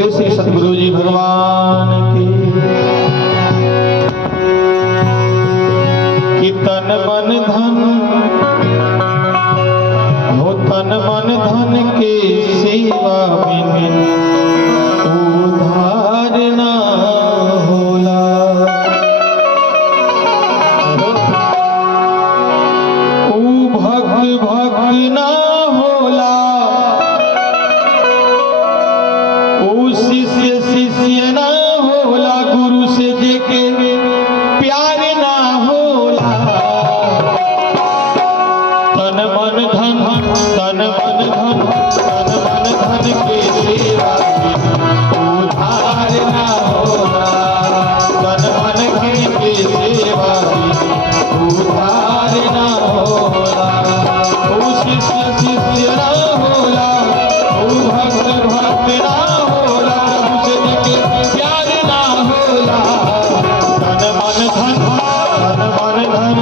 बोले श्री सतगुरु जी भगवान की। कि तन मन धन हो, तन मन धन के सेवा बिन उधार ना होला। ऊ भक्त भक्त ना होला, ऊ शिष्य शिष्य ना होला, गुरु से जेके प्यार ना होला। तन मन धन, तन मन धन, तन मन धन के सेवा उधार ना होला। तन मन धन के सेवा उधार ना होला। ऊ शिष्य शिष्य ना होला, ऊ भक्त भक्त ना होला, उसे देखे प्यार ना होला। तन मन धन, तन मन धन,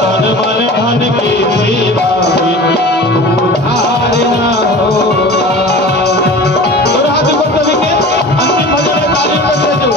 तन मन धन के सेवा उधार ना होला। और हाथ ऊपर सभी के अंतिम भजन में ताली बजते जो।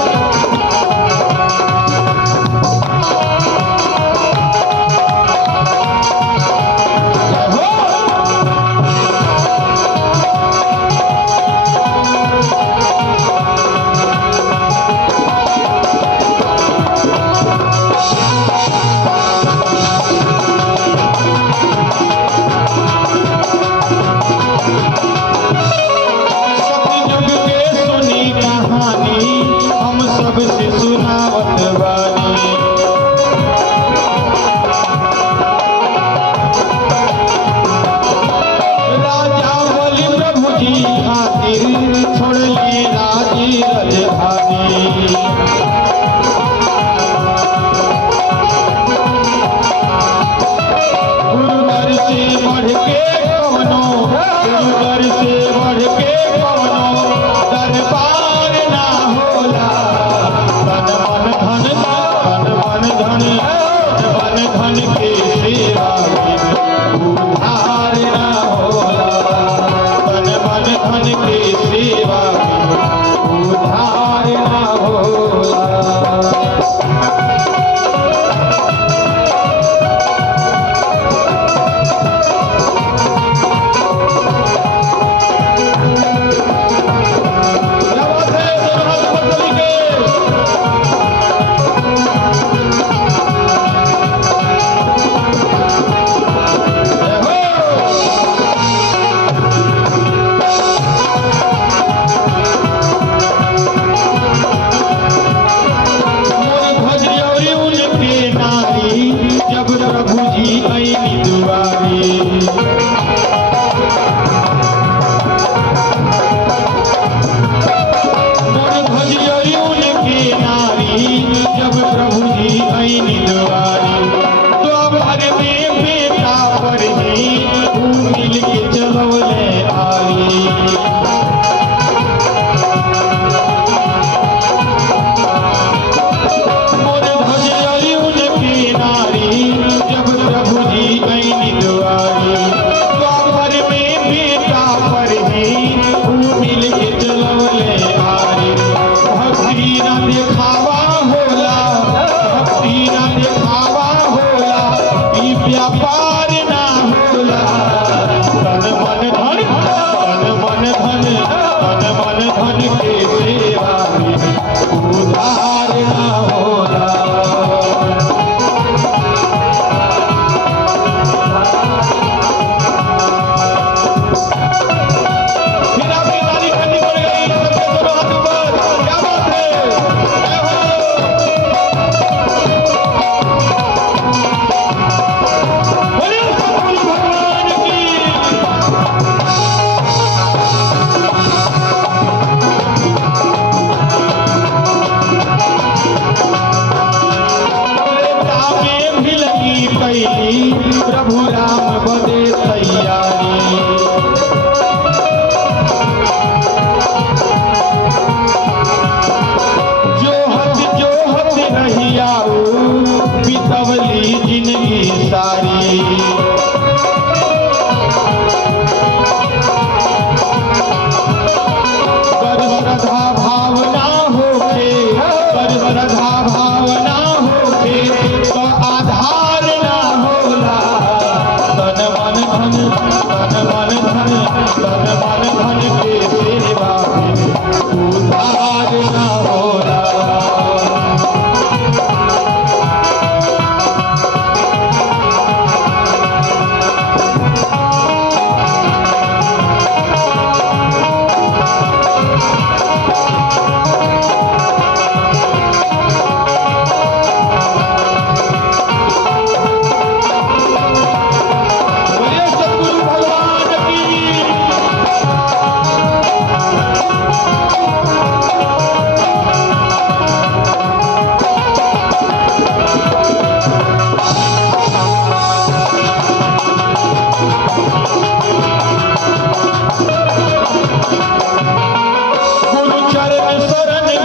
सतयुग के सुनी कहानी हम सबसे सुनावत बानी। राजा बलि प्रभु जी खातिर छोड़ली राजी राजधानी। गुरु दर से बढ़ के कवनो, गुरु दर से बढ़ के कवनो दरबार ना होला। तन मन धन, तन मन धन, तन मन धन के सेवा उधार ना होला। तन मन धन के सेवा उधार ना होला। क्या बात है, दोनों हाथ ऊपर सभी के। जय हो। मोर भजरी उनके नारी, जब प्रभु जी आईनी दुआरी। मोर भजरी उनके नारी, जब प्रभु जी आईनी दुआरी। द्वापर में बेटा पर ही ऊ मिल के चलवले आरी। मोर भजरी उनके नारी, जब प्रभु जी आईनी दुआरी। द्वापर में बेटा पर ही ऊ मिल के चलवले आरी। भक्ति ना देखावा होला, भक्ति ना देखावा होला, ई व्यापार ना होला। तन मन धन, तन मन धन,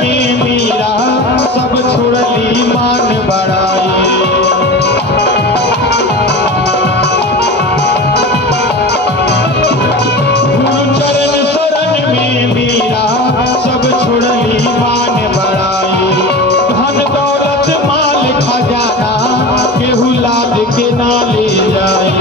में मीरा सब छोड़ली मान बढ़ाई। गुरुचरण शरण में मीरा सब छोड़ली मान बढ़ाई। धन दौलत माल खजाना केहू लाद के ना ले जाई।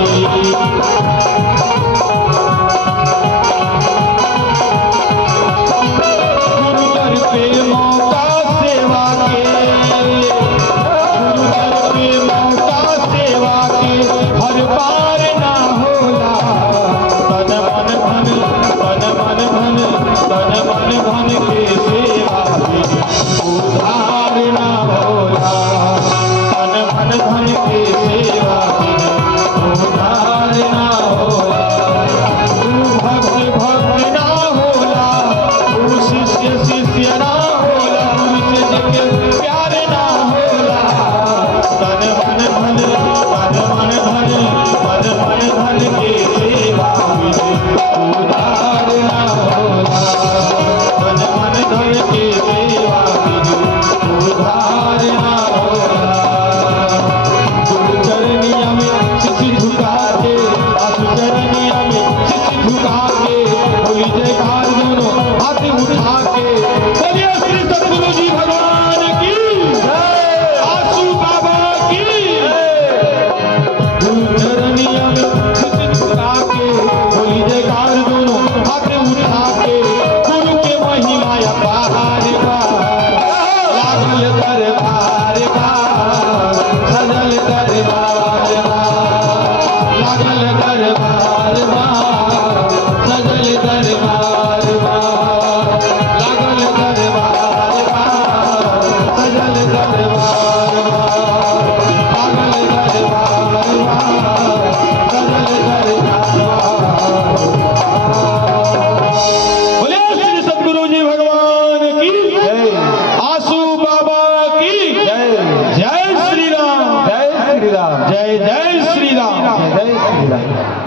जय जय श्री राम। जय जय श्री राम। जय श्री राम।